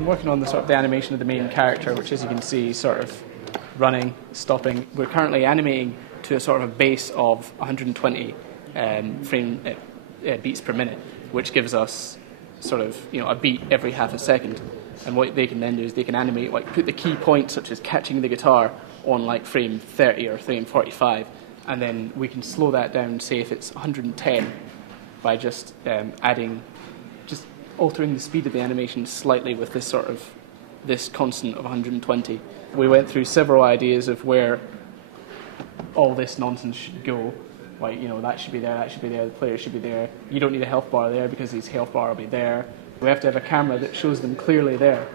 been working on the sort of the animation of the main character, which, as you can see, sort of running, stopping. We're currently animating to a sort of a base of 120 beats per minute, which gives us sort of a beat every half a second. And what they can then do is they can animate, like put the key points such as catching the guitar on like frame 30 or frame 45, and then we can slow that down, say if it's 110, by just altering the speed of the animation slightly with this constant of 120. We went through several ideas of where all this nonsense should go. Like, that should be there, that should be there, the player should be there. You don't need a health bar there because his health bar will be there. We have to have a camera that shows them clearly there,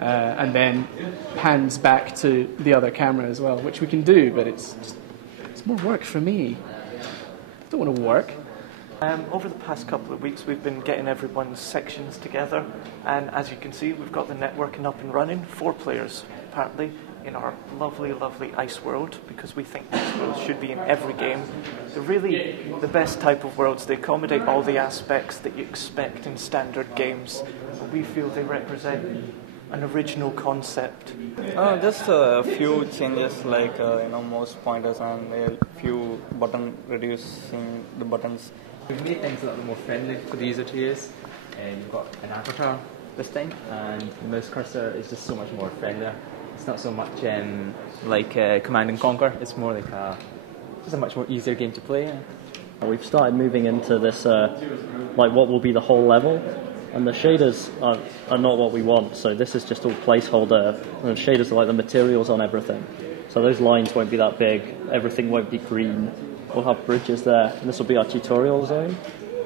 and then pans back to the other camera as well, which we can do, but it's more work for me. I don't want to work. Over the past couple of weeks, we've been getting everyone's sections together, and as you can see, we've got the networking up and running. 4 players, apparently, in our lovely, lovely ice world, because we think ice worlds should be in every game. They're really the best type of worlds. They accommodate all the aspects that you expect in standard games. We feel they represent an original concept. Just a few changes, like more pointers and a few reducing the buttons. We've made things a little more friendly for the user to use. You've got an avatar this time, and the mouse cursor is just so much more friendlier. It's not so much like Command and Conquer. It's more like just a much more easier game to play. We've started moving into this like what will be the whole level, and the shaders are not what we want. So this is just all placeholder, and the shaders are like the materials on everything. So those lines won't be that big. Everything won't be green. We'll have bridges there, and this will be our tutorial zone.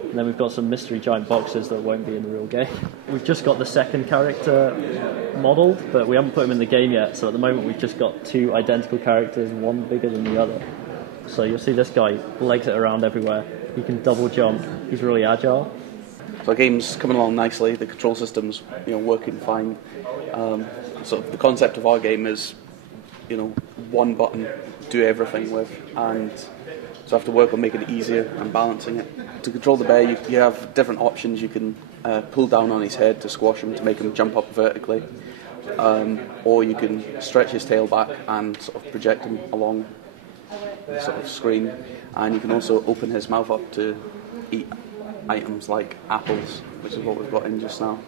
And then we've got some mystery giant boxes that won't be in the real game. We've just got the second character modelled, but we haven't put him in the game yet. So at the moment we've just got 2 identical characters, one bigger than the other. So you'll see this guy legs it around everywhere. He can double jump. He's really agile. So the game's coming along nicely. The control system's working fine. So the concept of our game is one button, do everything with, and so I have to work on making it easier and balancing it. To control the bear, you have different options. You can pull down on his head to squash him, to make him jump up vertically, or you can stretch his tail back and sort of project him along the sort of screen. And you can also open his mouth up to eat items like apples, which is what we've got in just now.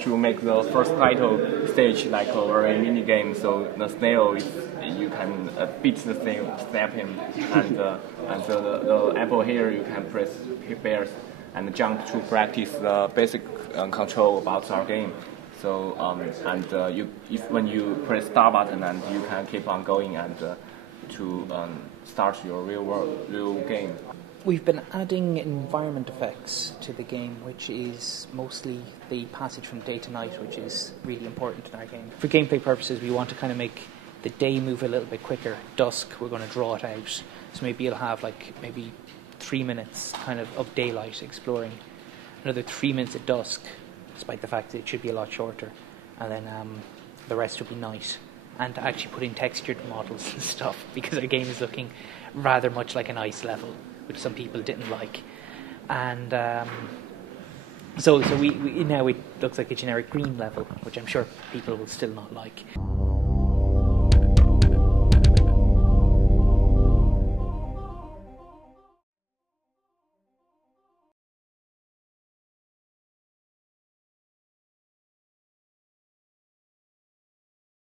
To make the first title stage like a very mini game, so the snail you can beat the snail, snap him, and the apple here you can press bears and jump to practice the basic control about our game. So when you press star button, and you can keep on going and to start your real game. We've been adding environment effects to the game, which is mostly the passage from day to night, which is really important in our game. For gameplay purposes, we want to kind of make the day move a little bit quicker. Dusk, we're going to draw it out. So maybe you'll have maybe 3 minutes kind of daylight exploring, another 3 minutes at dusk, despite the fact that it should be a lot shorter, and then the rest will be night. And actually put in textured models and stuff, because our game is looking rather much like an ice level, which some people didn't like. And so we now it looks like a generic green level, which I'm sure people will still not like.